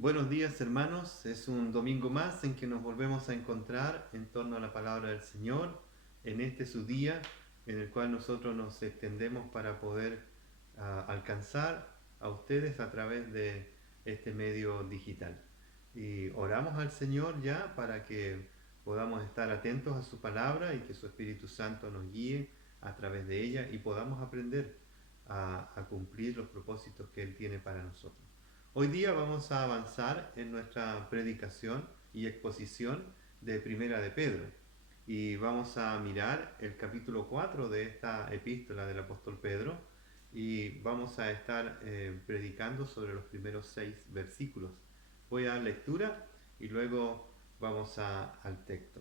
Buenos días, hermanos. Es un domingo más en que nos volvemos a encontrar en torno a la palabra del Señor, en este su día en el cual nosotros nos extendemos para poder alcanzar a ustedes a través de este medio digital. Y oramos al Señor ya para que podamos estar atentos a su palabra y que su Espíritu Santo nos guíe a través de ella y podamos aprender a cumplir los propósitos que Él tiene para nosotros. Hoy día vamos a avanzar en nuestra predicación y exposición de Primera de Pedro y vamos a mirar el capítulo 4 de esta epístola del apóstol Pedro y vamos a estar predicando sobre los primeros 6 versículos. Voy a dar lectura y luego vamos al texto.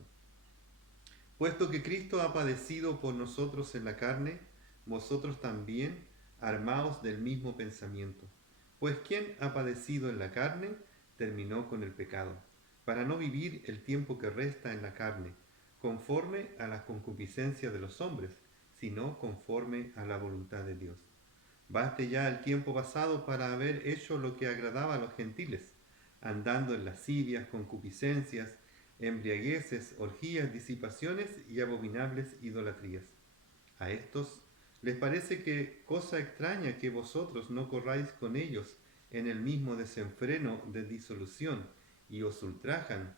Puesto que Cristo ha padecido por nosotros en la carne, vosotros también armaos del mismo pensamiento. Pues quien ha padecido en la carne, terminó con el pecado, para no vivir el tiempo que resta en la carne, conforme a las concupiscencias de los hombres, sino conforme a la voluntad de Dios. Baste ya el tiempo pasado para haber hecho lo que agradaba a los gentiles, andando en lascivias, concupiscencias, embriagueces, orgías, disipaciones y abominables idolatrías. A estos les parece que cosa extraña que vosotros no corráis con ellos en el mismo desenfreno de disolución y os ultrajan,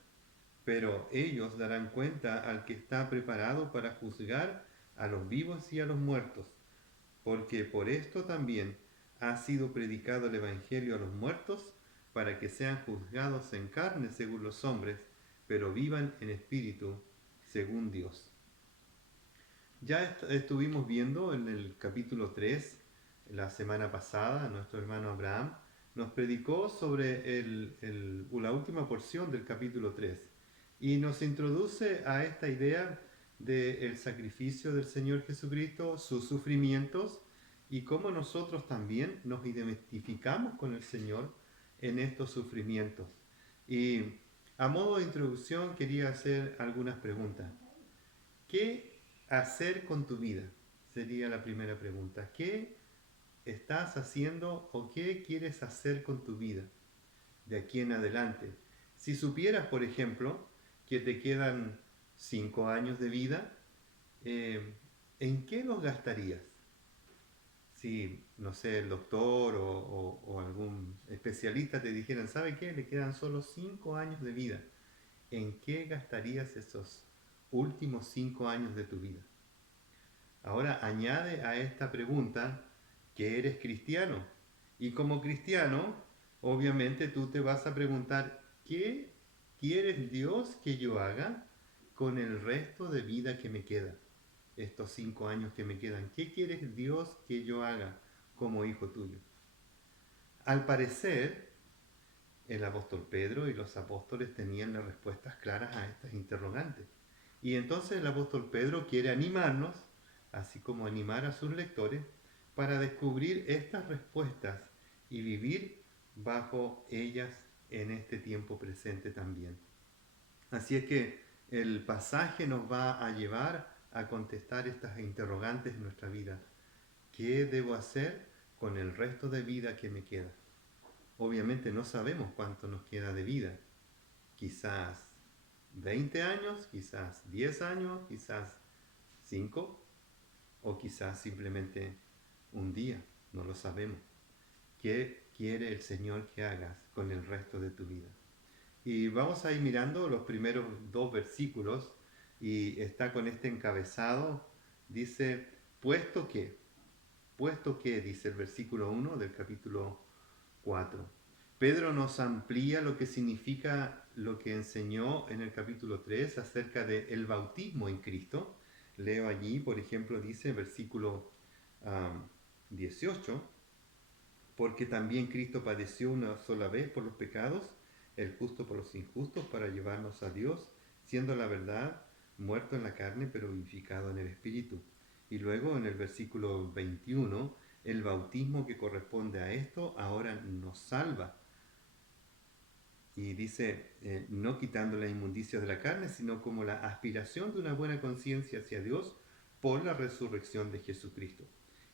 pero ellos darán cuenta al que está preparado para juzgar a los vivos y a los muertos, porque por esto también ha sido predicado el Evangelio a los muertos, para que sean juzgados en carne según los hombres, pero vivan en espíritu según Dios. Ya estuvimos viendo en el capítulo 3, la semana pasada, nuestro hermano Abraham nos predicó sobre la última porción del capítulo 3 y nos introduce a esta idea del sacrificio del Señor Jesucristo, sus sufrimientos y cómo nosotros también nos identificamos con el Señor en estos sufrimientos. Y a modo de introducción quería hacer algunas preguntas. ¿Qué hacer con tu vida? Sería la primera pregunta. ¿Qué estás haciendo o qué quieres hacer con tu vida de aquí en adelante? Si supieras, por ejemplo, que te quedan 5 años de vida, eh, ¿en qué los gastarías? Si, no sé, el doctor o algún especialista te dijeran, ¿sabe qué? Le quedan solo 5 años de vida. ¿En qué gastarías esos últimos 5 años de tu vida? Ahora añade a esta pregunta que eres cristiano. Y como cristiano, obviamente tú te vas a preguntar, ¿qué quieres Dios que yo haga con el resto de vida que me queda? Estos 5 años que me quedan. ¿Qué quieres Dios que yo haga como hijo tuyo? Al parecer, el apóstol Pedro y los apóstoles tenían las respuestas claras a estas interrogantes. Y entonces el apóstol Pedro quiere animarnos, así como animar a sus lectores, para descubrir estas respuestas y vivir bajo ellas en este tiempo presente también. Así es que el pasaje nos va a llevar a contestar estas interrogantes en nuestra vida. ¿Qué debo hacer con el resto de vida que me queda? Obviamente no sabemos cuánto nos queda de vida. Quizás 20 años, quizás 10 años, quizás 5 o quizás simplemente un día. No lo sabemos. ¿Qué quiere el Señor que hagas con el resto de tu vida? Y vamos a ir mirando los primeros 2 versículos y está con este encabezado. Dice, puesto que, dice el versículo 1 del capítulo 4. Pedro nos amplía lo que significa lo que enseñó en el capítulo 3 acerca del bautismo en Cristo. Leo allí, por ejemplo, dice versículo 18, porque también Cristo padeció una sola vez por los pecados, el justo por los injustos, para llevarnos a Dios, siendo la verdad muerto en la carne, pero vivificado en el Espíritu. Y luego en el versículo 21, el bautismo que corresponde a esto ahora nos salva. Y dice, no quitando la inmundicia de la carne, sino como la aspiración de una buena conciencia hacia Dios por la resurrección de Jesucristo.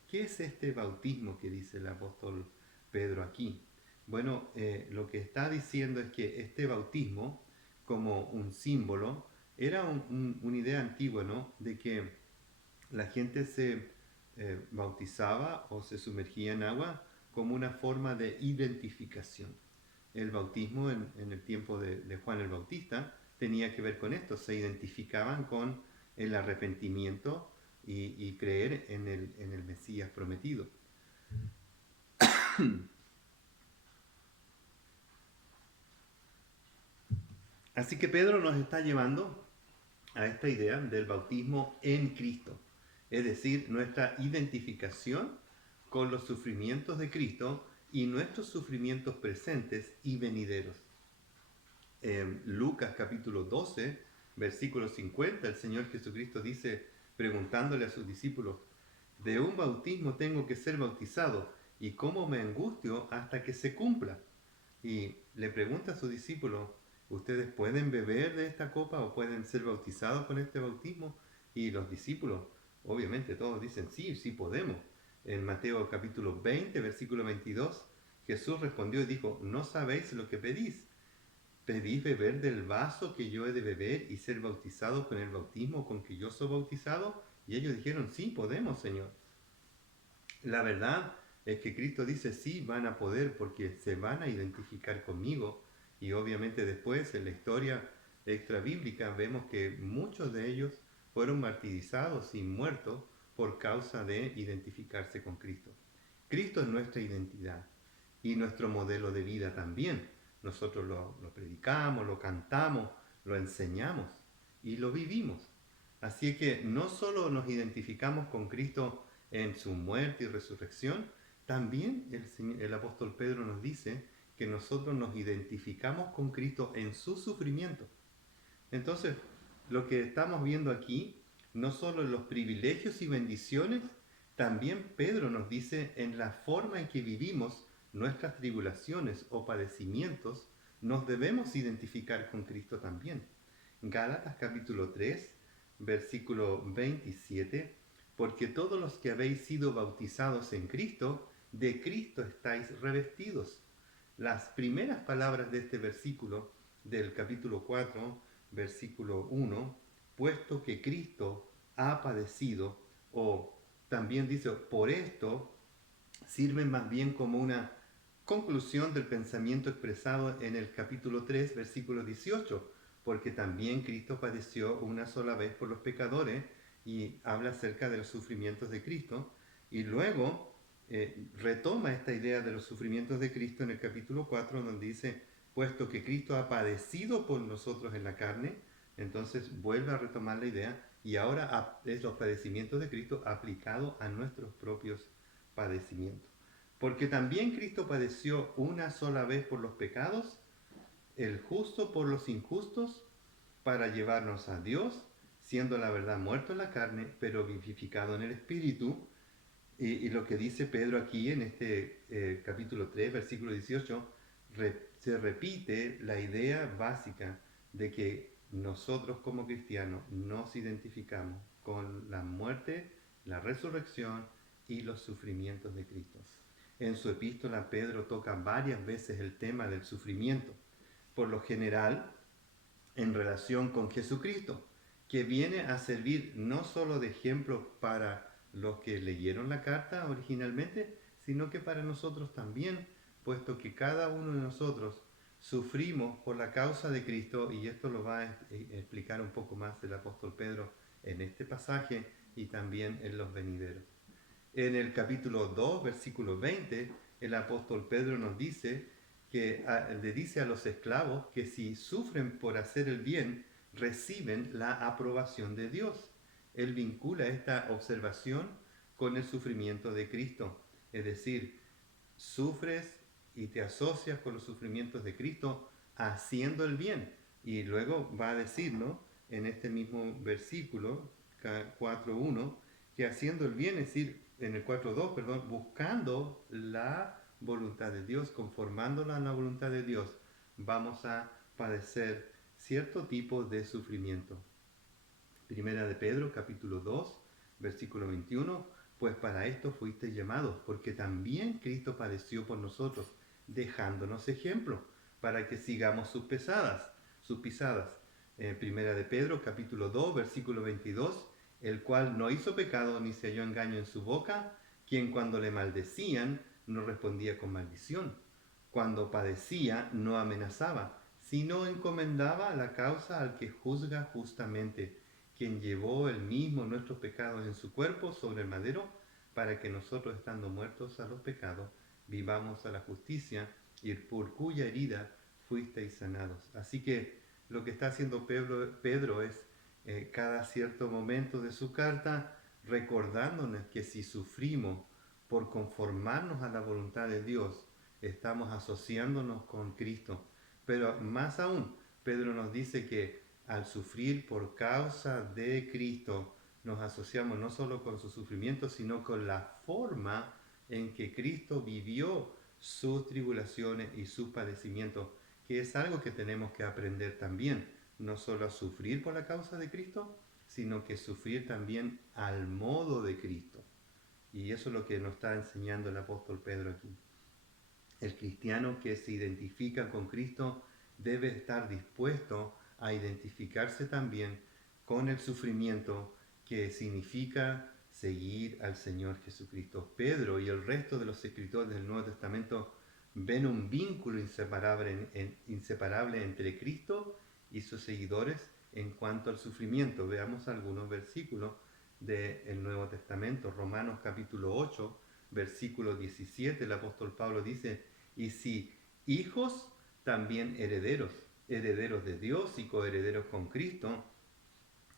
¿Qué es este bautismo que dice el apóstol Pedro aquí? Bueno, lo que está diciendo es que este bautismo, como un símbolo, era una idea antigua, ¿no? De que la gente se bautizaba o se sumergía en agua como una forma de identificación. El bautismo en el tiempo de Juan el Bautista tenía que ver con esto, se identificaban con el arrepentimiento y creer en el Mesías prometido. Así que Pedro nos está llevando a esta idea del bautismo en Cristo, es decir, nuestra identificación con los sufrimientos de Cristo y nuestros sufrimientos presentes y venideros. En Lucas capítulo 12, versículo 50, el Señor Jesucristo dice, preguntándole a sus discípulos, de un bautismo tengo que ser bautizado, y cómo me angustio hasta que se cumpla. Y le pregunta a sus discípulos, ¿ustedes pueden beber de esta copa o pueden ser bautizados con este bautismo? Y los discípulos, obviamente todos dicen, sí, sí podemos. En Mateo capítulo 20, versículo 22, Jesús respondió y dijo, no sabéis lo que pedís. ¿Pedís beber del vaso que yo he de beber y ser bautizados con el bautismo con que yo soy bautizado? Y ellos dijeron, sí, podemos, Señor. La verdad es que Cristo dice, sí, van a poder porque se van a identificar conmigo. Y obviamente después en la historia extrabíblica vemos que muchos de ellos fueron martirizados y muertos por causa de identificarse con Cristo. Cristo es nuestra identidad y nuestro modelo de vida también. Nosotros lo predicamos, lo cantamos, lo enseñamos y lo vivimos. Así que no solo nos identificamos con Cristo en su muerte y resurrección, también el apóstol Pedro nos dice que nosotros nos identificamos con Cristo en su sufrimiento. Entonces, lo que estamos viendo aquí, no solo en los privilegios y bendiciones, también Pedro nos dice en la forma en que vivimos nuestras tribulaciones o padecimientos, nos debemos identificar con Cristo también. Gálatas capítulo 3, versículo 27, porque todos los que habéis sido bautizados en Cristo, de Cristo estáis revestidos. Las primeras palabras de este versículo del capítulo 4, versículo 1, puesto que Cristo ha padecido, o también dice, por esto, sirven más bien como una conclusión del pensamiento expresado en el capítulo 3, versículo 18, porque también Cristo padeció una sola vez por los pecadores y habla acerca de los sufrimientos de Cristo, y luego retoma esta idea de los sufrimientos de Cristo en el capítulo 4, donde dice, puesto que Cristo ha padecido por nosotros en la carne, entonces vuelve a retomar la idea y ahora es los padecimientos de Cristo aplicados a nuestros propios padecimientos. Porque también Cristo padeció una sola vez por los pecados, el justo por los injustos, para llevarnos a Dios, siendo la verdad muerto en la carne, pero vivificado en el Espíritu. Y lo que dice Pedro aquí en este capítulo 3, versículo 18, se repite la idea básica de que nosotros como cristianos nos identificamos con la muerte, la resurrección y los sufrimientos de Cristo. En su epístola Pedro toca varias veces el tema del sufrimiento, por lo general en relación con Jesucristo, que viene a servir no solo de ejemplo para los que leyeron la carta originalmente, sino que para nosotros también, puesto que cada uno de nosotros sufrimos por la causa de Cristo, y esto lo va a explicar un poco más el apóstol Pedro en este pasaje y también en los venideros. En el capítulo 2, versículo 20, el apóstol Pedro nos dice que le dice a los esclavos que si sufren por hacer el bien, reciben la aprobación de Dios. Él vincula esta observación con el sufrimiento de Cristo. Es decir, sufres y te asocias con los sufrimientos de Cristo haciendo el bien. Y luego va a decirlo en este mismo versículo 4.1, que haciendo el bien, es decir, en el 4.2, perdón, buscando la voluntad de Dios, conformándola a la voluntad de Dios, vamos a padecer cierto tipo de sufrimiento. Primera de Pedro, capítulo 2, versículo 21, pues para esto fuiste llamados, porque también Cristo padeció por nosotros, dejándonos ejemplo para que sigamos sus pisadas. Primera de Pedro, capítulo 2, versículo 22, el cual no hizo pecado ni se halló engaño en su boca, quien cuando le maldecían no respondía con maldición, cuando padecía no amenazaba, sino encomendaba la causa al que juzga justamente, quien llevó él mismo nuestros pecados en su cuerpo sobre el madero, para que nosotros, estando muertos a los pecados, vivamos a la justicia, y por cuya herida fuisteis sanados. Así que lo que está haciendo Pedro es, cada cierto momento de su carta, recordándonos que si sufrimos por conformarnos a la voluntad de Dios, estamos asociándonos con Cristo. Pero más aún, Pedro nos dice que al sufrir por causa de Cristo, nos asociamos no solo con su sufrimiento, sino con la forma en que Cristo vivió sus tribulaciones y sus padecimientos, que es algo que tenemos que aprender también, no solo a sufrir por la causa de Cristo, sino que sufrir también al modo de Cristo. Y eso es lo que nos está enseñando el apóstol Pedro aquí. El cristiano que se identifica con Cristo debe estar dispuesto a identificarse también con el sufrimiento que significa seguir al Señor Jesucristo. Pedro y el resto de los escritores del Nuevo Testamento ven un vínculo inseparable entre Cristo y sus seguidores en cuanto al sufrimiento. Veamos algunos versículos del Nuevo Testamento. Romanos capítulo 8, versículo 17, el apóstol Pablo dice: y si hijos, también herederos, herederos de Dios y coherederos con Cristo.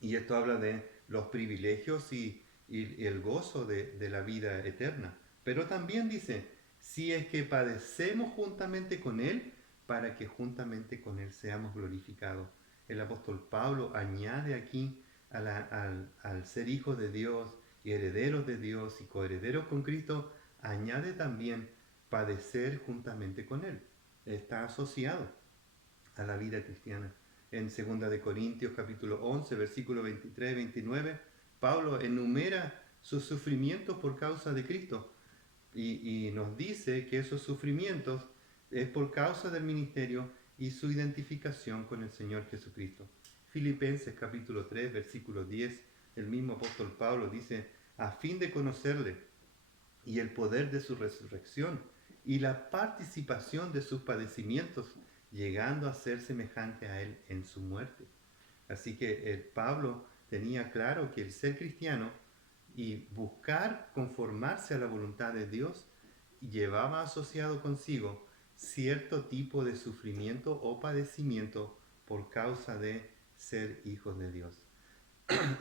Y esto habla de los privilegios y el gozo de la vida eterna. Pero también dice: si es que padecemos juntamente con Él, para que juntamente con Él seamos glorificados. El apóstol Pablo añade aquí al ser hijos de Dios y herederos de Dios y coherederos con Cristo, añade también padecer juntamente con Él. Está asociado a la vida cristiana. En 2 de Corintios capítulo 11, versículo 23 y 29, Pablo enumera sus sufrimientos por causa de Cristo y nos dice que esos sufrimientos es por causa del ministerio y su identificación con el Señor Jesucristo. Filipenses capítulo 3, versículo 10, el mismo apóstol Pablo dice: a fin de conocerle y el poder de su resurrección y la participación de sus padecimientos, llegando a ser semejante a él en su muerte. Así que Pablo tenía claro que el ser cristiano y buscar conformarse a la voluntad de Dios llevaba asociado consigo cierto tipo de sufrimiento o padecimiento por causa de ser hijos de Dios.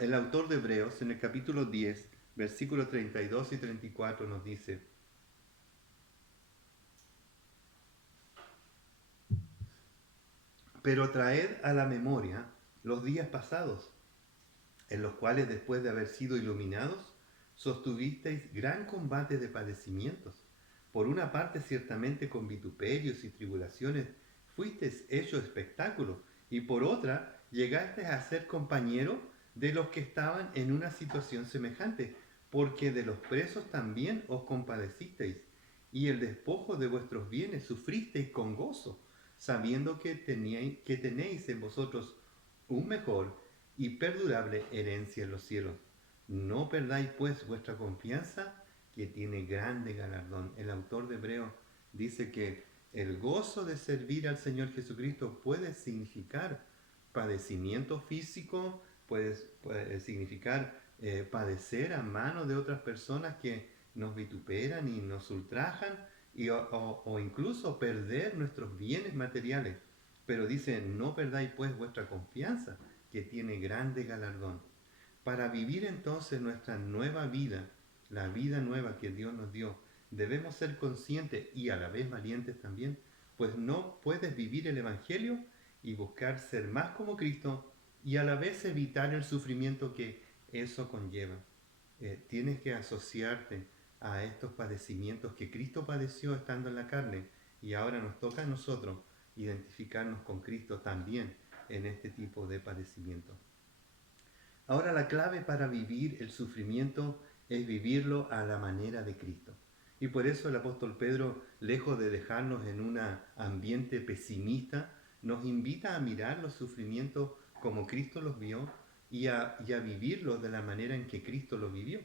El autor de Hebreos, en el capítulo 10, versículos 32 y 34, nos dice: pero traed a la memoria los días pasados, en los cuales, después de haber sido iluminados, sostuvisteis gran combate de padecimientos. Por una parte, ciertamente con vituperios y tribulaciones fuisteis hechos espectáculo, y por otra, llegasteis a ser compañeros de los que estaban en una situación semejante, porque de los presos también os compadecisteis, y el despojo de vuestros bienes sufristeis con gozo, sabiendo que tenéis en vosotros un mejor y perdurable herencia en los cielos. No perdáis pues vuestra confianza, que tiene grande galardón. El autor de Hebreos dice que el gozo de servir al Señor Jesucristo puede significar padecimiento físico, puede significar padecer a manos de otras personas que nos vituperan y nos ultrajan, o incluso perder nuestros bienes materiales. Pero dice: no perdáis pues vuestra confianza, que tiene grande galardón. Para vivir entonces nuestra nueva vida, la vida nueva que Dios nos dio, debemos ser conscientes y a la vez valientes también, pues no puedes vivir el Evangelio y buscar ser más como Cristo y a la vez evitar el sufrimiento que eso conlleva. Tienes que asociarte a estos padecimientos que Cristo padeció estando en la carne, y ahora nos toca a nosotros identificarnos con Cristo también en este tipo de padecimiento. Ahora, la clave para vivir el sufrimiento es vivirlo a la manera de Cristo. Y por eso el apóstol Pedro, lejos de dejarnos en un ambiente pesimista, nos invita a mirar los sufrimientos como Cristo los vio y a vivirlos de la manera en que Cristo los vivió.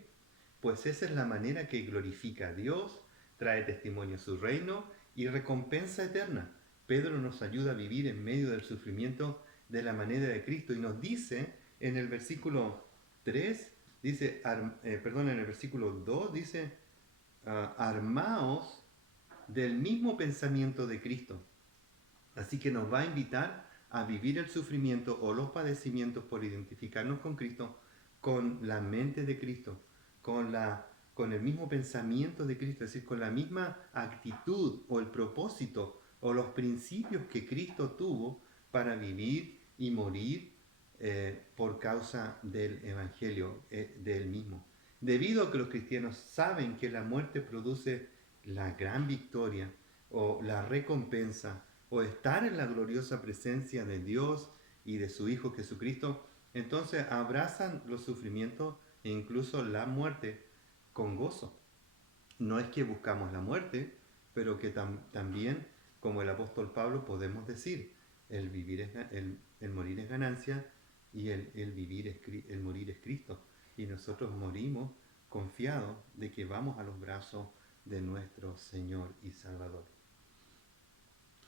Pues esa es la manera que glorifica a Dios, trae testimonio a su reino y recompensa eterna. Pedro nos ayuda a vivir en medio del sufrimiento de la manera de Cristo y nos dice en el versículo 3, en el versículo 2 dice, armaos del mismo pensamiento de Cristo. Así que nos va a invitar a vivir el sufrimiento o los padecimientos por identificarnos con Cristo, con la mente de Cristo, con el mismo pensamiento de Cristo, es decir, con la misma actitud o el propósito o los principios que Cristo tuvo para vivir y morir por causa del Evangelio, de Él mismo. Debido a que los cristianos saben que la muerte produce la gran victoria o la recompensa o estar en la gloriosa presencia de Dios y de su Hijo Jesucristo, entonces abrazan los sufrimientos e incluso la muerte con gozo. No es que buscamos la muerte, pero que también, como el apóstol Pablo, podemos decir, el morir es ganancia y el morir es Cristo. Y nosotros morimos confiados de que vamos a los brazos de nuestro Señor y Salvador.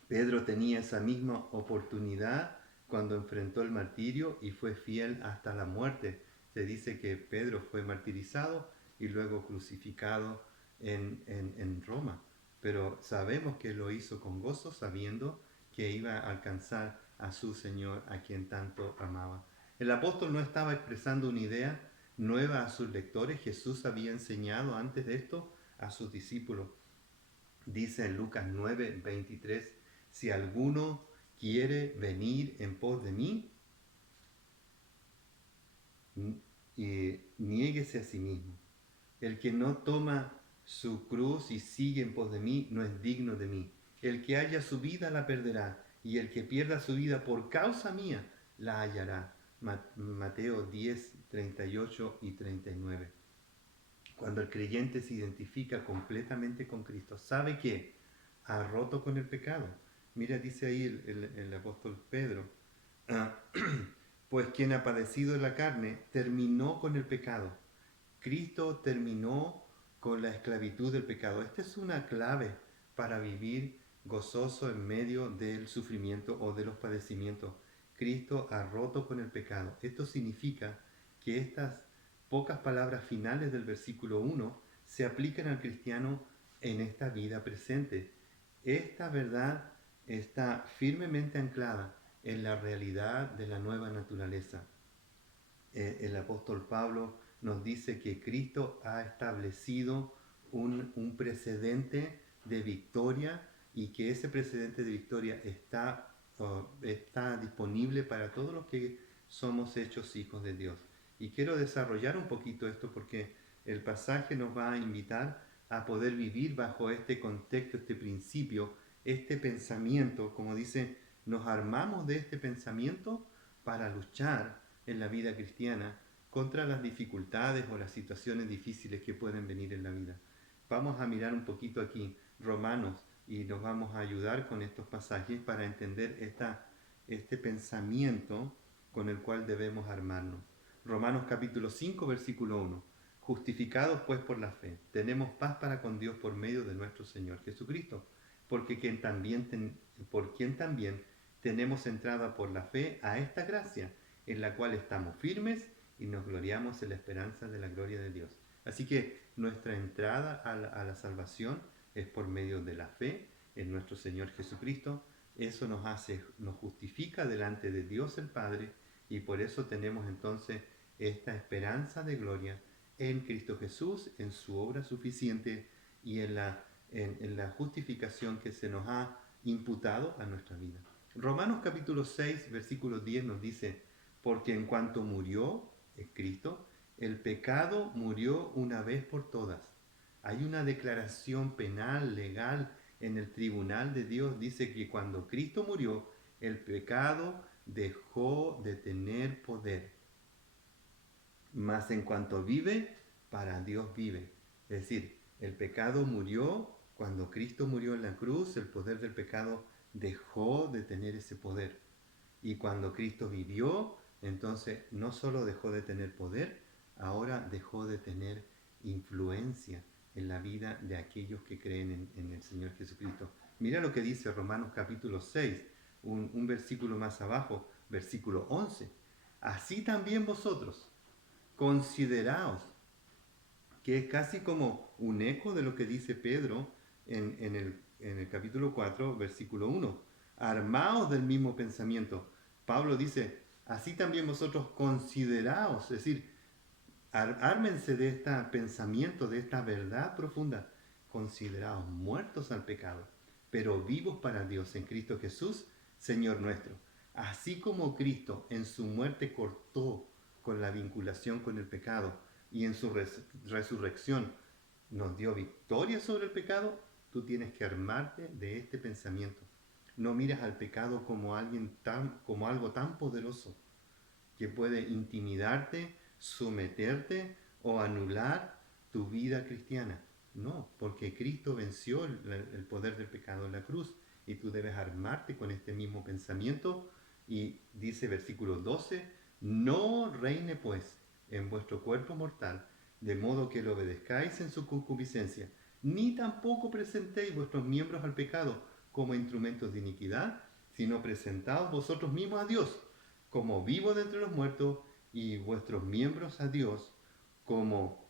Pedro tenía esa misma oportunidad cuando enfrentó el martirio y fue fiel hasta la muerte. Se dice que Pedro fue martirizado y luego crucificado en Roma. Pero sabemos que lo hizo con gozo, sabiendo que iba a alcanzar a su Señor, a quien tanto amaba. El apóstol no estaba expresando una idea nueva a sus lectores. Jesús había enseñado antes de esto a sus discípulos. Dice en Lucas 9:23, si alguno quiere venir en pos de mí, niéguese a sí mismo. El que no toma su cruz y sigue en pos de mí, no es digno de mí. El que haya su vida la perderá, y el que pierda su vida por causa mía, la hallará. Mateo 10, 38 y 39. Cuando el creyente se identifica completamente con Cristo, sabe que ha roto con el pecado. Mira, dice ahí el apóstol Pedro, pues quien ha padecido en la carne terminó con el pecado. Cristo terminó con la esclavitud del pecado. Esta es una clave para vivir gozoso en medio del sufrimiento o de los padecimientos. Cristo ha roto con el pecado. Esto significa que estas pocas palabras finales del versículo 1 se aplican al cristiano en esta vida presente. Esta verdad está firmemente anclada en la realidad de la nueva naturaleza. El apóstol Pablo nos dice que Cristo ha establecido un precedente de victoria y que ese precedente de victoria está disponible para todos los que somos hechos hijos de Dios. Y quiero desarrollar un poquito esto porque el pasaje nos va a invitar a poder vivir bajo este contexto, este principio, este pensamiento. Como dice, nos armamos de este pensamiento para luchar en la vida cristiana contra las dificultades o las situaciones difíciles que pueden venir en la vida. Vamos a mirar un poquito aquí Romanos y nos vamos a ayudar con estos pasajes para entender este pensamiento con el cual debemos armarnos. Romanos capítulo 5, versículo 1. Justificados pues por la fe, tenemos paz para con Dios por medio de nuestro Señor Jesucristo, por quien también tenemos entrada por la fe a esta gracia, en la cual estamos firmes y nos gloriamos en la esperanza de la gloria de Dios. Así que nuestra entrada a la salvación es por medio de la fe en nuestro Señor Jesucristo. Eso nos justifica delante de Dios el Padre, y por eso tenemos entonces esta esperanza de gloria en Cristo Jesús, en su obra suficiente y en la justificación que se nos ha imputado a nuestra vida. Romanos capítulo 6, versículo 10 nos dice, porque en cuanto murió Cristo, el pecado murió una vez por todas. Hay una declaración penal, legal, en el tribunal de Dios. Dice que cuando Cristo murió, el pecado dejó de tener poder. Mas en cuanto vive, para Dios vive. Es decir, El pecado murió cuando Cristo murió en la cruz, el poder del pecado dejó de tener ese poder. Y cuando Cristo vivió, entonces no solo dejó de tener poder, ahora dejó de tener influencia en la vida de aquellos que creen en el Señor Jesucristo. Mira lo que dice Romanos capítulo 6, un versículo más abajo, versículo 11. Así también vosotros, consideraos, que es casi como un eco de lo que dice Pedro en el capítulo 4, versículo 1. Armaos del mismo pensamiento. Pablo dice, así también vosotros consideraos, es decir, ármense de este pensamiento, de esta verdad profunda. Consideraos muertos al pecado, pero vivos para Dios en Cristo Jesús, Señor nuestro. Así como Cristo en su muerte cortó con la vinculación con el pecado y en su resurrección nos dio victoria sobre el pecado, tú tienes que armarte de este pensamiento. No miras al pecado como algo tan poderoso que puede intimidarte, someterte o anular tu vida cristiana. No, porque Cristo venció el poder del pecado en la cruz y tú debes armarte con este mismo pensamiento. Y dice versículo 12, no reine pues en vuestro cuerpo mortal, de modo que lo obedezcáis en su concupiscencia, ni tampoco presentéis vuestros miembros al pecado como instrumentos de iniquidad, sino presentaos vosotros mismos a Dios como vivos de entre los muertos y vuestros miembros a Dios como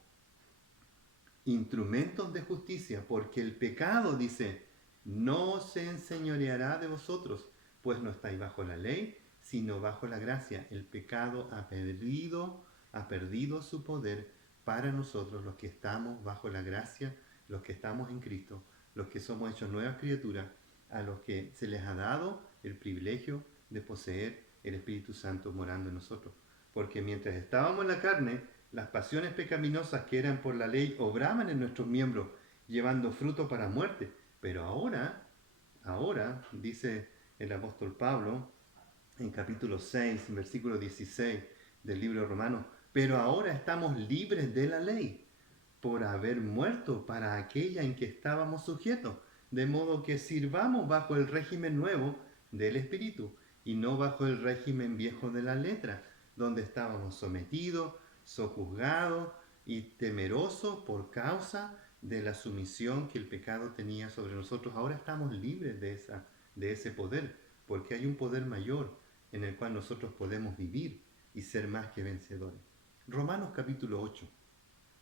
instrumentos de justicia, porque el pecado, dice, no se enseñoreará de vosotros, pues no estáis bajo la ley, sino bajo la gracia. El pecado ha perdido su poder para nosotros, los que estamos bajo la gracia, los que estamos en Cristo, los que somos hechos nuevas criaturas, a los que se les ha dado el privilegio de poseer el Espíritu Santo morando en nosotros. Porque mientras estábamos en la carne, las pasiones pecaminosas que eran por la ley obraban en nuestros miembros, llevando fruto para muerte. Pero ahora, dice el apóstol Pablo, en capítulo 6, versículo 16 del libro de Romanos, pero ahora estamos libres de la ley, por haber muerto para aquella en que estábamos sujetos, de modo que sirvamos bajo el régimen nuevo del Espíritu, y no bajo el régimen viejo de la letra, donde estábamos sometidos, sojuzgados y temerosos por causa de la sumisión que el pecado tenía sobre nosotros. Ahora estamos libres de ese poder, porque hay un poder mayor en el cual nosotros podemos vivir y ser más que vencedores. Romanos capítulo 8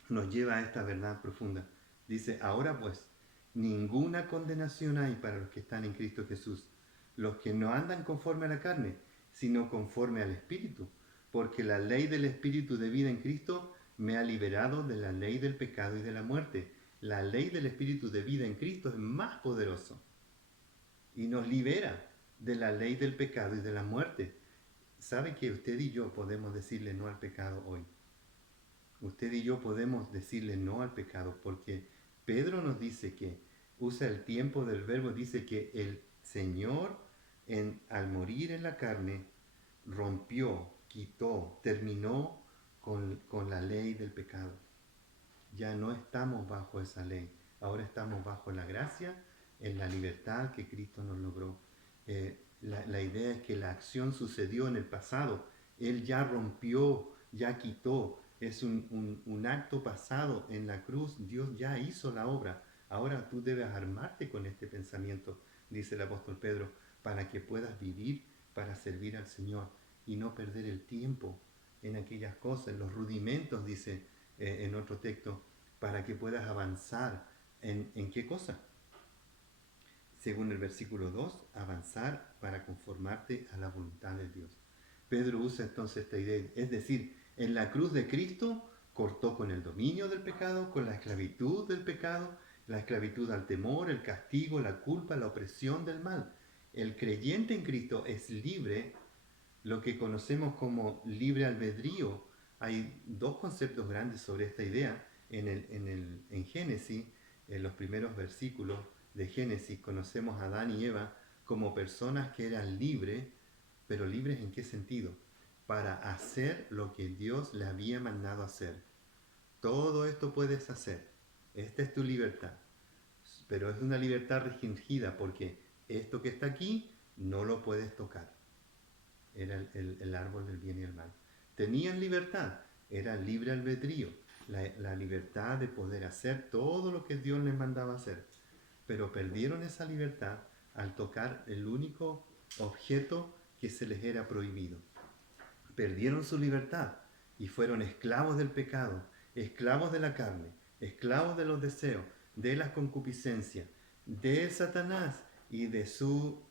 nos lleva a esta verdad profunda. Dice, ahora pues, ninguna condenación hay para los que están en Cristo Jesús, los que no andan conforme a la carne, sino conforme al Espíritu, porque la ley del Espíritu de vida en Cristo me ha liberado de la ley del pecado y de la muerte. La ley del Espíritu de vida en Cristo es más poderoso y nos libera de la ley del pecado y de la muerte. ¿Sabe que usted y yo podemos decirle no al pecado hoy? Usted y yo podemos decirle no al pecado porque Pedro nos dice que usa el tiempo del verbo, dice que el Señor al morir en la carne rompió, quitó, terminó con la ley del pecado. Ya no estamos bajo esa ley, ahora estamos bajo la gracia, en la libertad que Cristo nos logró. La idea es que la acción sucedió en el pasado, Él ya rompió, ya quitó, es un acto pasado en la cruz, Dios ya hizo la obra. Ahora tú debes armarte con este pensamiento, dice el apóstol Pedro, para que puedas vivir para servir al Señor y no perder el tiempo en aquellas cosas, en los rudimentos, dice en otro texto, para que puedas avanzar. ¿En qué cosa? Según el versículo 2, avanzar para conformarte a la voluntad de Dios. Pedro usa entonces esta idea, es decir, en la cruz de Cristo cortó con el dominio del pecado, con la esclavitud del pecado, la esclavitud al temor, el castigo, la culpa, la opresión del mal. El creyente en Cristo es libre, lo que conocemos como libre albedrío. Hay dos conceptos grandes sobre esta idea. En Génesis, en los primeros versículos de Génesis, conocemos a Adán y Eva como personas que eran libres, pero libres ¿en qué sentido? Para hacer lo que Dios le había mandado hacer. Todo esto puedes hacer. esta es tu libertad. Pero es una libertad restringida porque esto que está aquí no lo puedes tocar. Era el árbol del bien y el mal. Tenían libertad, era libre albedrío, la libertad de poder hacer todo lo que Dios les mandaba hacer. Pero perdieron esa libertad al tocar el único objeto que se les era prohibido. Perdieron su libertad y fueron esclavos del pecado, esclavos de la carne, esclavos de los deseos, de las concupiscencias, de Satanás y de su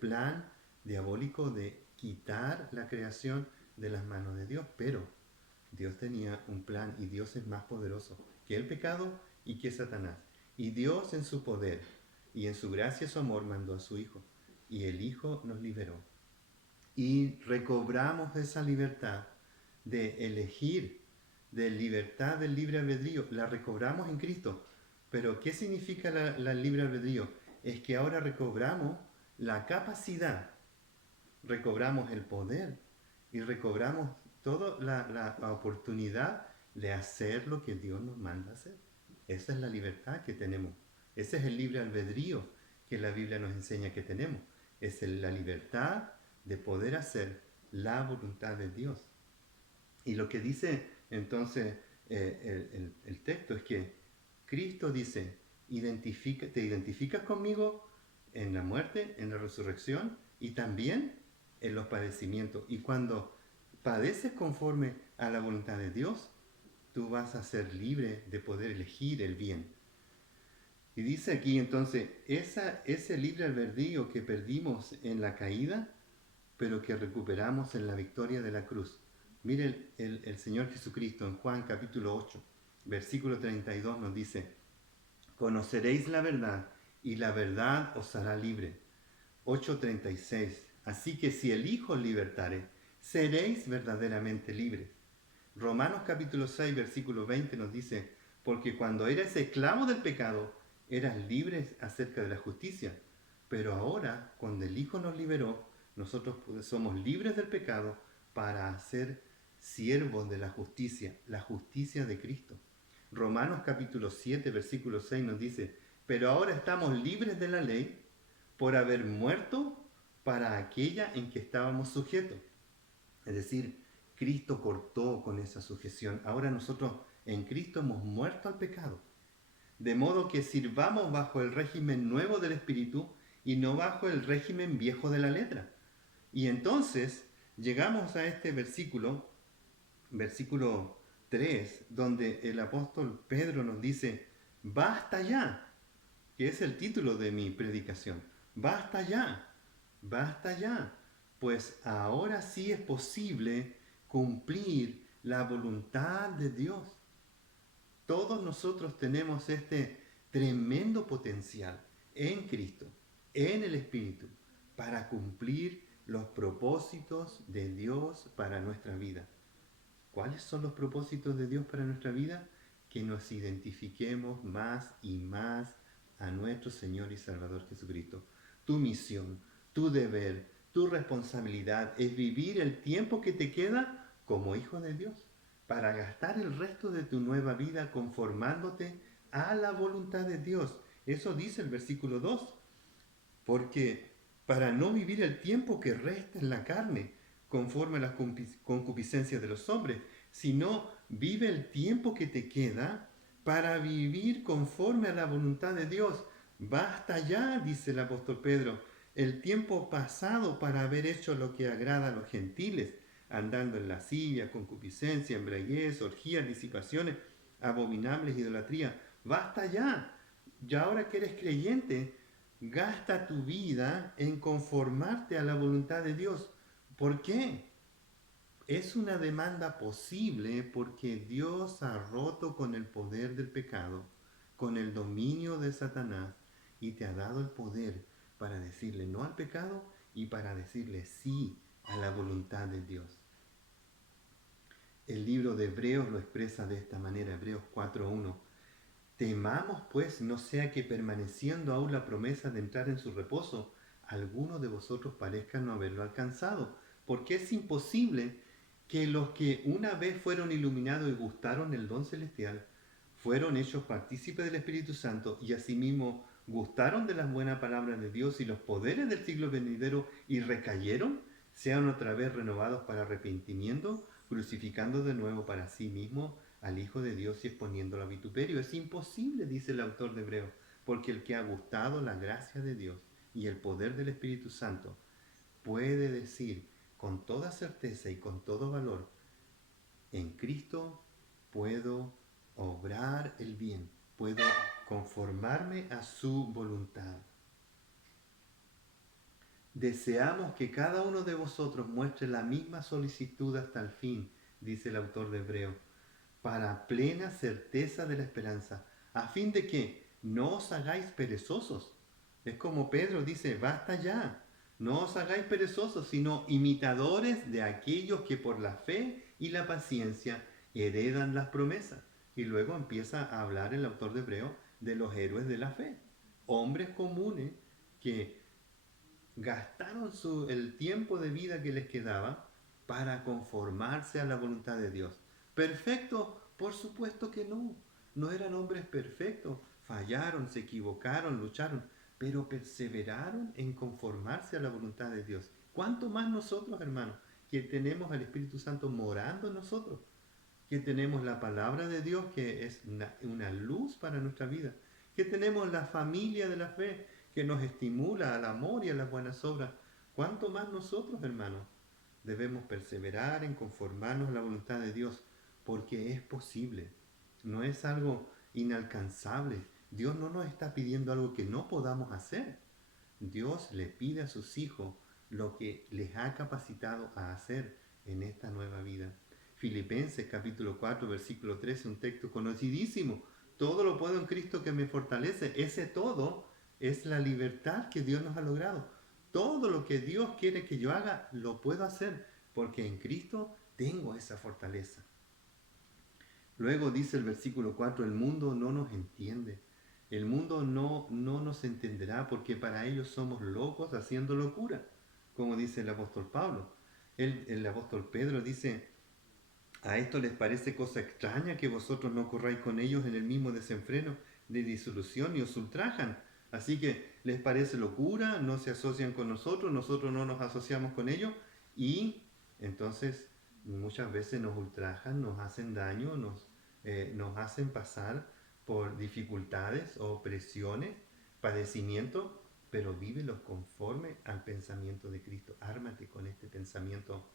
plan diabólico de quitar la creación de las manos de Dios. Pero Dios tenía un plan y Dios es más poderoso que el pecado y que Satanás. Y Dios en su poder y en su gracia y su amor mandó a su Hijo. Y el Hijo nos liberó. Y recobramos esa libertad de elegir, de libertad del libre albedrío. La recobramos en Cristo. Pero ¿qué significa la libre albedrío? Es que ahora recobramos la capacidad, recobramos el poder y recobramos toda la oportunidad de hacer lo que Dios nos manda hacer. Esa es la libertad que tenemos. Ese es el libre albedrío que la Biblia nos enseña que tenemos. Es la libertad de poder hacer la voluntad de Dios. Y lo que dice entonces el texto es que Cristo dice, te identificas conmigo en la muerte, en la resurrección y también en los padecimientos. Y cuando padeces conforme a la voluntad de Dios, tú vas a ser libre de poder elegir el bien. Y dice aquí entonces, ese libre albedrío que perdimos en la caída, pero que recuperamos en la victoria de la cruz. Mire el Señor Jesucristo en Juan capítulo 8, versículo 32 nos dice, conoceréis la verdad y la verdad os hará libre. 8:36, así que si el Hijo os libertare, seréis verdaderamente libres. Romanos capítulo 6, versículo 20 nos dice, porque cuando eras esclavo del pecado, eras libre acerca de la justicia, pero ahora, cuando el Hijo nos liberó, nosotros somos libres del pecado para ser siervos de la justicia de Cristo. Romanos capítulo 7, versículo 6 nos dice, pero ahora estamos libres de la ley por haber muerto para aquella en que estábamos sujetos. Es decir, Cristo cortó con esa sujeción. Ahora nosotros en Cristo hemos muerto al pecado. De modo que sirvamos bajo el régimen nuevo del Espíritu y no bajo el régimen viejo de la letra. Y entonces llegamos a este versículo 3, donde el apóstol Pedro nos dice, basta ya, que es el título de mi predicación, basta ya, pues ahora sí es posible cumplir la voluntad de Dios. Todos nosotros tenemos este tremendo potencial en Cristo, en el Espíritu, para cumplir los propósitos de Dios para nuestra vida. ¿Cuáles son los propósitos de Dios para nuestra vida? Que nos identifiquemos más y más a nuestro Señor y Salvador Jesucristo. Tu misión, tu deber, tu responsabilidad es vivir el tiempo que te queda como hijo de Dios, para gastar el resto de tu nueva vida conformándote a la voluntad de Dios. Eso dice el versículo 2. Porque para no vivir el tiempo que resta en la carne, conforme a las concupiscencias de los hombres, sino vive el tiempo que te queda para vivir conforme a la voluntad de Dios. Basta ya, dice el apóstol Pedro, el tiempo pasado para haber hecho lo que agrada a los gentiles, andando en lascivia, concupiscencia, embriaguez, orgías, disipaciones, abominables, idolatría. Basta ya. Ya ahora que eres creyente, gasta tu vida en conformarte a la voluntad de Dios. ¿Por qué? Es una demanda posible porque Dios ha roto con el poder del pecado, con el dominio de Satanás, y te ha dado el poder para decirle no al pecado y para decirle sí a la voluntad de Dios. El libro de Hebreos lo expresa de esta manera, Hebreos 4:1. Temamos pues no sea que permaneciendo aún la promesa de entrar en su reposo, alguno de vosotros parezca no haberlo alcanzado, porque es imposible que los que una vez fueron iluminados y gustaron el don celestial fueron hechos partícipes del Espíritu Santo y asimismo gustaron de las buenas palabras de Dios y los poderes del siglo venidero y recayeron, sean otra vez renovados para arrepentimiento, crucificando de nuevo para sí mismo al Hijo de Dios y exponiéndolo a vituperio. Es imposible, dice el autor de Hebreos, porque el que ha gustado la gracia de Dios y el poder del Espíritu Santo puede decir con toda certeza y con todo valor, en Cristo puedo obrar el bien, puedo conformarme a su voluntad. Deseamos que cada uno de vosotros muestre la misma solicitud hasta el fin, dice el autor de Hebreo, para plena certeza de la esperanza, a fin de que no os hagáis perezosos. Es como Pedro dice, basta ya, no os hagáis perezosos, sino imitadores de aquellos que por la fe y la paciencia heredan las promesas. Y luego empieza a hablar el autor de Hebreo de los héroes de la fe, hombres comunes que gastaron el tiempo de vida que les quedaba para conformarse a la voluntad de Dios. ¿Perfectos? Por supuesto que no. No eran hombres perfectos. Fallaron, se equivocaron, lucharon, pero perseveraron en conformarse a la voluntad de Dios. ¿Cuánto más nosotros, hermanos, que tenemos al Espíritu Santo morando en nosotros? Que tenemos la palabra de Dios, que es una luz para nuestra vida, que tenemos la familia de la fe, que nos estimula al amor y a las buenas obras. ¿Cuánto más nosotros, hermanos, debemos perseverar en conformarnos a la voluntad de Dios? Porque es posible, no es algo inalcanzable. Dios no nos está pidiendo algo que no podamos hacer. Dios le pide a sus hijos lo que les ha capacitado a hacer en esta nueva vida. Filipenses capítulo 4, versículo 13, un texto conocidísimo. Todo lo puedo en Cristo que me fortalece. Ese todo es la libertad que Dios nos ha logrado. Todo lo que Dios quiere que yo haga, lo puedo hacer, porque en Cristo tengo esa fortaleza. Luego dice el versículo 4, el mundo no nos entiende. El mundo no nos entenderá porque para ellos somos locos haciendo locura, como dice el apóstol Pablo. El apóstol Pedro dice, a esto les parece cosa extraña que vosotros no corráis con ellos en el mismo desenfreno de disolución y os ultrajan. Así que les parece locura, no se asocian con nosotros, nosotros no nos asociamos con ellos y entonces muchas veces nos ultrajan, nos hacen daño, nos hacen pasar por dificultades o presiones, padecimientos, pero vívelos conforme al pensamiento de Cristo. Ármate con este pensamiento.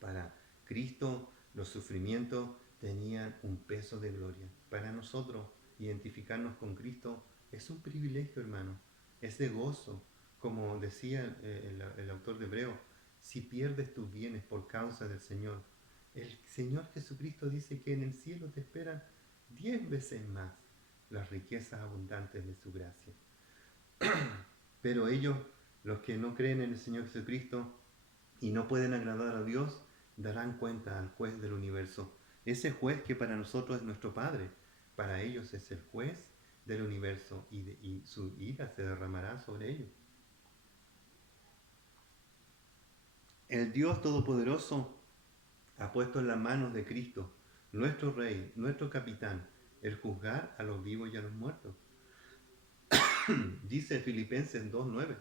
Para Cristo los sufrimientos tenían un peso de gloria. Para nosotros identificarnos con Cristo es un privilegio, hermano, es de gozo. Como decía el autor de Hebreo, si pierdes tus bienes por causa del Señor, el Señor Jesucristo dice que en el cielo te esperan 10 veces más las riquezas abundantes de su gracia. Pero ellos, los que no creen en el Señor Jesucristo y no pueden agradar a Dios, darán cuenta al juez del universo. Ese juez que para nosotros es nuestro Padre, para ellos es el juez del universo y su ira se derramará sobre ellos. El Dios Todopoderoso ha puesto en las manos de Cristo, nuestro Rey, nuestro Capitán, el juzgar a los vivos y a los muertos. Dice Filipenses 2:9,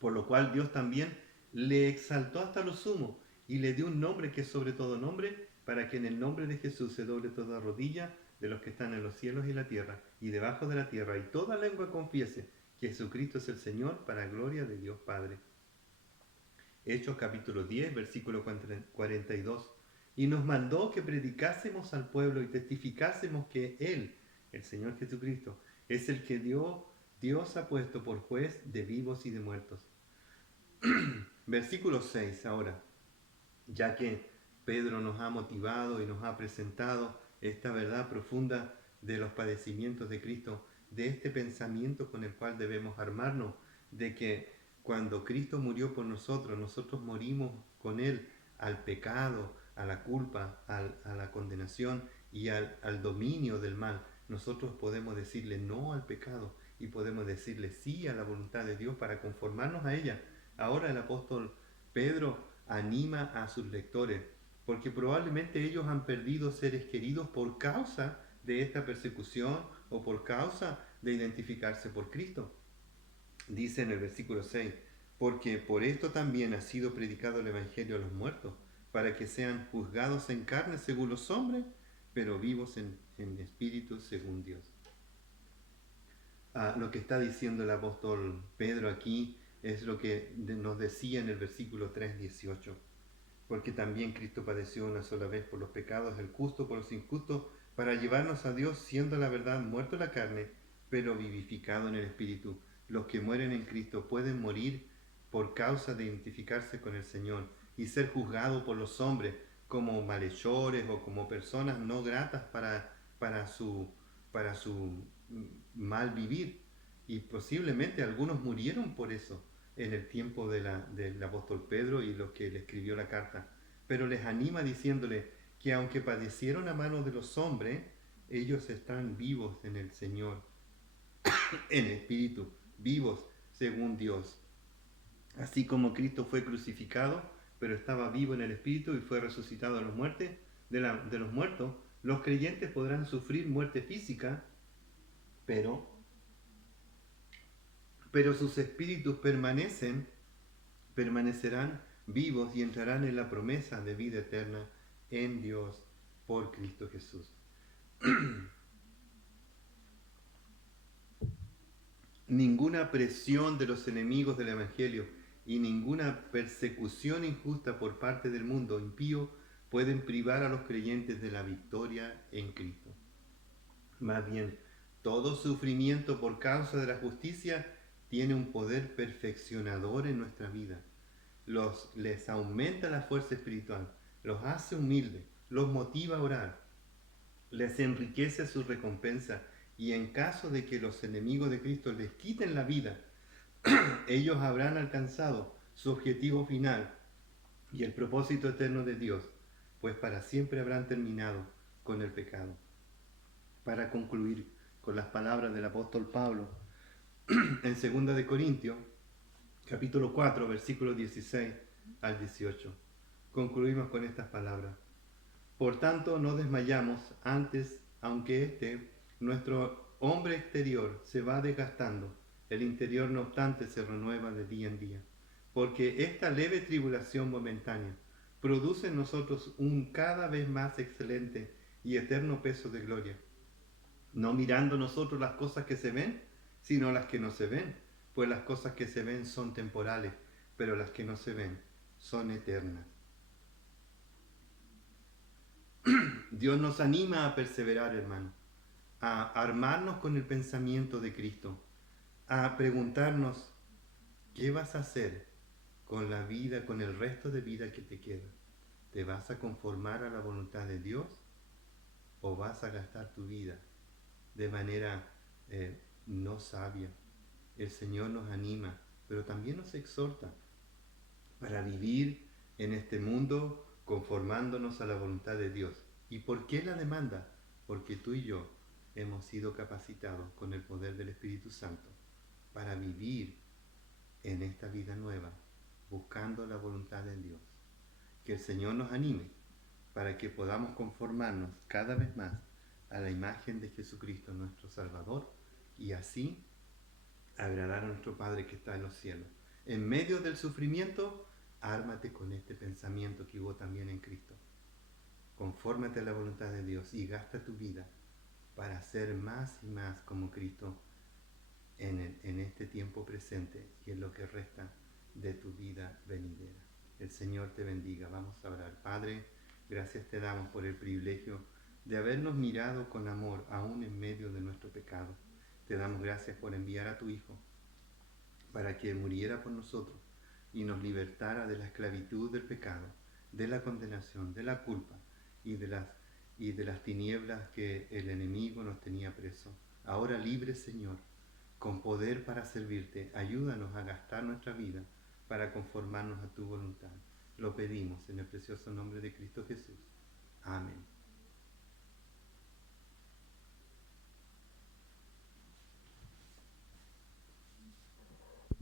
por lo cual Dios también le exaltó hasta lo sumo y le dio un nombre que es sobre todo nombre, para que en el nombre de Jesús se doble toda rodilla de los que están en los cielos y la tierra y debajo de la tierra, y toda lengua confiese que Jesucristo es el Señor, para gloria de Dios Padre. Hechos capítulo 10, versículo 42. Y nos mandó que predicásemos al pueblo y testificásemos que Él, el Señor Jesucristo, es el que Dios ha puesto por juez de vivos y de muertos. Versículo 6 ahora, ya que Pedro nos ha motivado y nos ha presentado esta verdad profunda de los padecimientos de Cristo, de este pensamiento con el cual debemos armarnos, de que cuando Cristo murió por nosotros, nosotros morimos con Él al pecado, a la culpa, a la condenación y al dominio del mal. Nosotros podemos decirle no al pecado y podemos decirle sí a la voluntad de Dios para conformarnos a ella. Ahora el apóstol Pedro anima a sus lectores, porque probablemente ellos han perdido seres queridos por causa de esta persecución o por causa de identificarse por Cristo. Dice en el versículo 6, porque por esto también ha sido predicado el Evangelio a los muertos, para que sean juzgados en carne según los hombres, pero vivos en espíritu según Dios. Lo que está diciendo el apóstol Pedro aquí es lo que nos decía en el versículo 3:18, porque también Cristo padeció una sola vez por los pecados, el justo por los injustos, para llevarnos a Dios, siendo la verdad muerto en la carne, pero vivificado en el espíritu. Los que mueren en Cristo pueden morir por causa de identificarse con el Señor y ser juzgados por los hombres como malhechores o como personas no gratas para su mal vivir. Y posiblemente algunos murieron por eso en el tiempo del apóstol Pedro y los que le escribió la carta. Pero les anima diciéndole que aunque padecieron a manos de los hombres, ellos están vivos en el Señor, en espíritu, vivos según Dios. Así como Cristo fue crucificado, pero estaba vivo en el espíritu y fue resucitado de los muertos, los creyentes podrán sufrir muerte física, pero sus espíritus permanecerán vivos y entrarán en la promesa de vida eterna en Dios por Cristo Jesús. Ninguna presión de los enemigos del Evangelio y ninguna persecución injusta por parte del mundo impío pueden privar a los creyentes de la victoria en Cristo. Más bien, todo sufrimiento por causa de la justicia tiene un poder perfeccionador en nuestra vida. Les aumenta la fuerza espiritual, los hace humildes, los motiva a orar, les enriquece su recompensa, y en caso de que los enemigos de Cristo les quiten la vida, ellos habrán alcanzado su objetivo final y el propósito eterno de Dios, pues para siempre habrán terminado con el pecado. Para concluir con las palabras del apóstol Pablo en 2 de Corintios, capítulo 4, versículos 16 al 18. Concluimos con estas palabras. Por tanto, no desmayamos antes, aunque nuestro hombre exterior se va desgastando, el interior no obstante se renueva de día en día, porque esta leve tribulación momentánea produce en nosotros un cada vez más excelente y eterno peso de gloria, no mirando nosotros las cosas que se ven, sino las que no se ven, pues las cosas que se ven son temporales, pero las que no se ven son eternas. Dios nos anima a perseverar, hermano, a armarnos con el pensamiento de Cristo, a preguntarnos, ¿qué vas a hacer con la vida, con el resto de vida que te queda? ¿Te vas a conformar a la voluntad de Dios o vas a gastar tu vida de manera no sabia? El Señor nos anima, pero también nos exhorta para vivir en este mundo conformándonos a la voluntad de Dios. ¿Y por qué la demanda? Porque tú y yo hemos sido capacitados con el poder del Espíritu Santo para vivir en esta vida nueva, buscando la voluntad de Dios. Que el Señor nos anime para que podamos conformarnos cada vez más a la imagen de Jesucristo, nuestro Salvador, y así agradar a nuestro Padre que está en los cielos. En medio del sufrimiento, ármate con este pensamiento que hubo también en Cristo. Confórmate a la voluntad de Dios y gasta tu vida para ser más y más como Cristo en este tiempo presente y en lo que resta de tu vida venidera. El Señor te bendiga. Vamos a orar. Padre, gracias te damos por el privilegio de habernos mirado con amor aún en medio de nuestro pecado. Te damos gracias por enviar a tu Hijo para que muriera por nosotros y nos libertara de la esclavitud del pecado, de la condenación, de la culpa y de las tinieblas que el enemigo nos tenía presos. Ahora libre, Señor, con poder para servirte, ayúdanos a gastar nuestra vida para conformarnos a tu voluntad. Lo pedimos en el precioso nombre de Cristo Jesús. Amén.